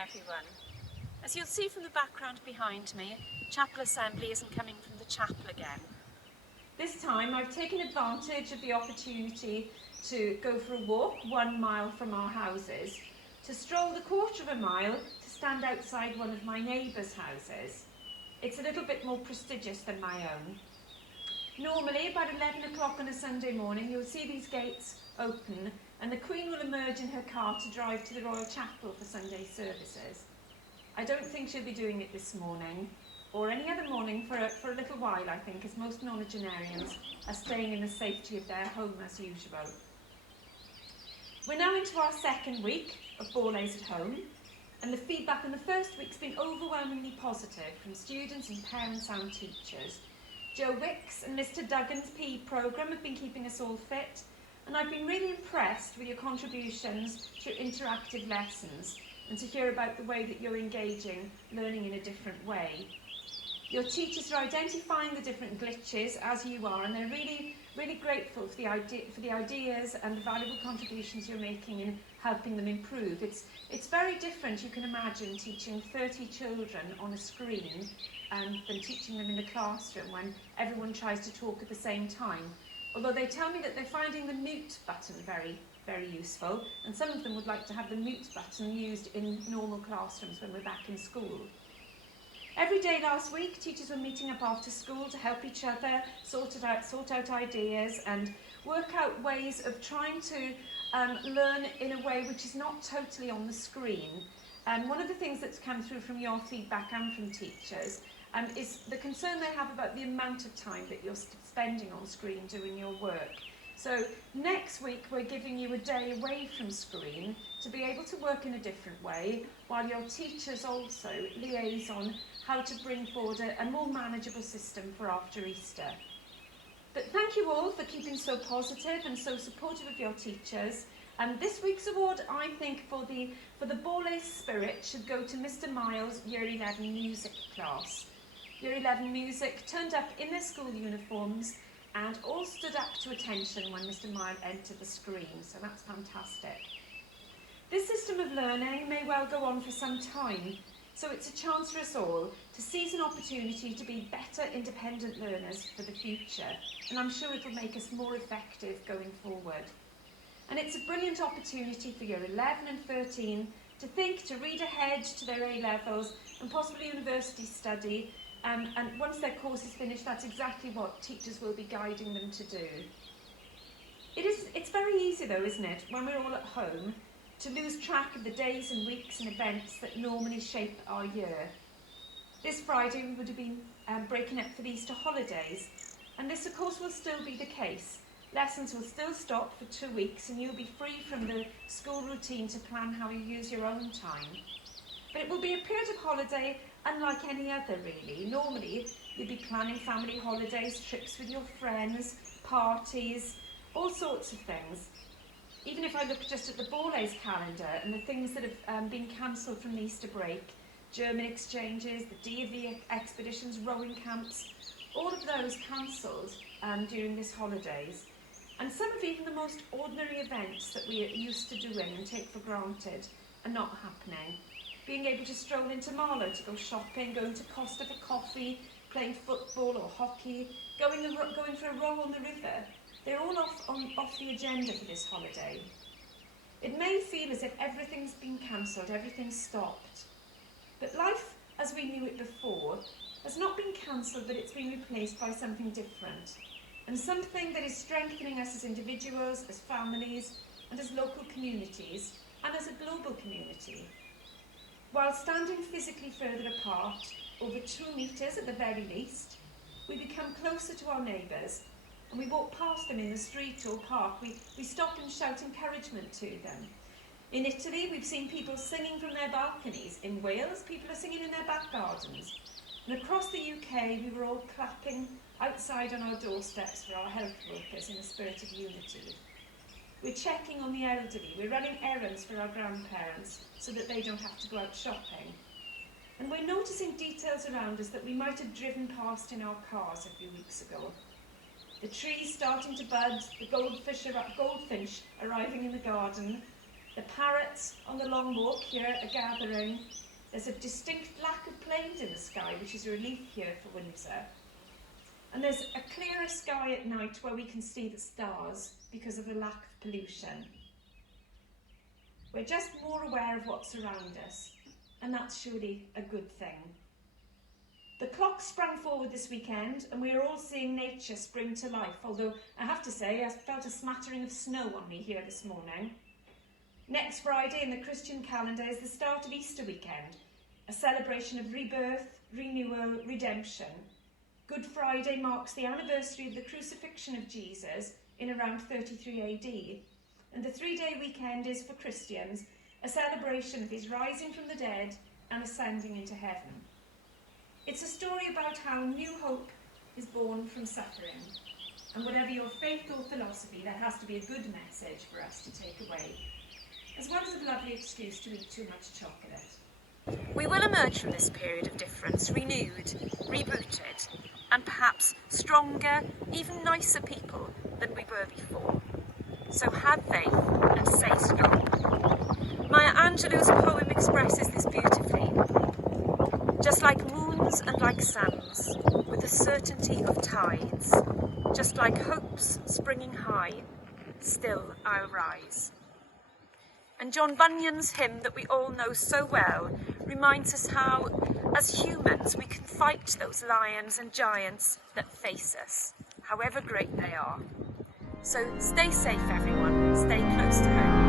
everyone. As you'll see from the background behind me, chapel assembly isn't coming from the chapel again. This time I've taken advantage of the opportunity to go for a walk 1 mile from our houses, to stroll the 1/4 of a mile to stand outside one of my neighbours' houses. It's a little bit more prestigious than my own. Normally, about 11 o'clock on a Sunday morning, you'll see these gates open and the Queen will emerge in her car to drive to the Royal Chapel for Sunday services. I don't think she'll be doing it this morning, or any other morning for a little while, I think, as most nonagenarians are staying in the safety of their home as usual. We're now into our 2nd week of Borlase at home, and the feedback on the first week's been overwhelmingly positive from students and parents and teachers. Joe Wicks and Mr Duggan's PE programme have been keeping us all fit, and I've been really impressed with your contributions through interactive lessons and to hear about the way that you're engaging learning in a different way. Your teachers are identifying the different glitches as you are, and they're really grateful for the ideas and the valuable contributions you're making in helping them improve. It's very different, you can imagine, teaching 30 children on a screen than teaching them in the classroom when everyone tries to talk at the same time. Although they tell me that they're finding the mute button very useful, and some of them would like to have the mute button used in normal classrooms when we're back in school. Every day last week, teachers were meeting up after school to help each other sort out ideas and work out ways of trying to learn in a way which is not totally on the screen. One of the things that's come through from your feedback and from teachers is the concern they have about the amount of time that you're spending on screen doing your work. So next week we're giving you a day away from screen to be able to work in a different way, while your teachers also liaise on how to bring forward a more manageable system for after Easter. But thank you all for keeping so positive and so supportive of your teachers. This week's award, I think, for the Borlase spirit should go to Mr Miles' Year 11 music class. Year 11 music turned up in their school uniforms and all stood up to attention when Mr Miles entered the screen, so that's fantastic. This system of learning may well go on for some time, so it's a chance for us all to seize an opportunity to be better independent learners for the future, and I'm sure it'll make us more effective going forward. And it's a brilliant opportunity for year 11 and 13 to think, to read ahead to their A-levels and possibly university study, and once their course is finished, that's exactly what teachers will be guiding them to do. It's very easy though, isn't it, when we're all at home, to lose track of the days and weeks and events that normally shape our year. This Friday we would have been breaking up for the Easter holidays, and this of course will still be the case. Lessons will still stop for 2 weeks and you'll be free from the school routine to plan how you use your own time. But it will be a period of holiday unlike any other, really. Normally you'd be planning family holidays, trips with your friends, parties, all sorts of things. Even if I look just at the Borlase calendar and the things that have been cancelled from the Easter break, German exchanges, the D.V. expeditions, rowing camps, all of those cancelled during this holidays. And some of even the most ordinary events that we are used to doing and take for granted are not happening. Being able to stroll into Marlow to go shopping, going to Costa for coffee, playing football or hockey, going for a row on the river, they're all off the agenda for this holiday. It may feel as if everything's been cancelled, everything's stopped. But life as we knew it before has not been cancelled, but it's been replaced by something different. And something that is strengthening us as individuals, as families, and as local communities, and as a global community. While standing physically further apart, over 2 metres at the very least, we become closer to our neighbours, and we walk past them in the street or park. We stop and shout encouragement to them. In Italy, we've seen people singing from their balconies. In Wales, people are singing in their back gardens. And across the UK, we were all clapping outside on our doorsteps for our health workers in a spirit of unity. We're checking on the elderly, we're running errands for our grandparents so that they don't have to go out shopping. And we're noticing details around us that we might have driven past in our cars a few weeks ago. The trees starting to bud, the goldfinch arriving in the garden, The parrots on the long walk here are gathering. There's a distinct lack of planes in the sky, which is a relief here for Windsor. And there's a clearer sky at night where we can see the stars because of the lack of pollution. We're just more aware of what's around us, and that's surely a good thing. The clock sprang forward this weekend, and we are all seeing nature spring to life, although I have to say I felt a smattering of snow on me here this morning. Next Friday in the Christian calendar is the start of Easter weekend, a celebration of rebirth, renewal, redemption. Good Friday marks the anniversary of the crucifixion of Jesus in around 33 AD, and the 3-day weekend is, for Christians, a celebration of his rising from the dead and ascending into heaven. It's a story about how new hope is born from suffering, and whatever your faith or philosophy, there has to be a good message for us to take away, as well as a lovely excuse to eat too much chocolate. We will emerge from this period of difference renewed, rebooted, and perhaps stronger, even nicer people than we were before. So have faith and stay strong. Maya Angelou's poem expresses this beautifully. Just like moons and like suns, with the certainty of tides, just like hopes springing high, still I'll rise. And John Bunyan's hymn that we all know so well reminds us how, as humans, we can fight those lions and giants that face us, however great they are. So stay safe, everyone. Stay close to home.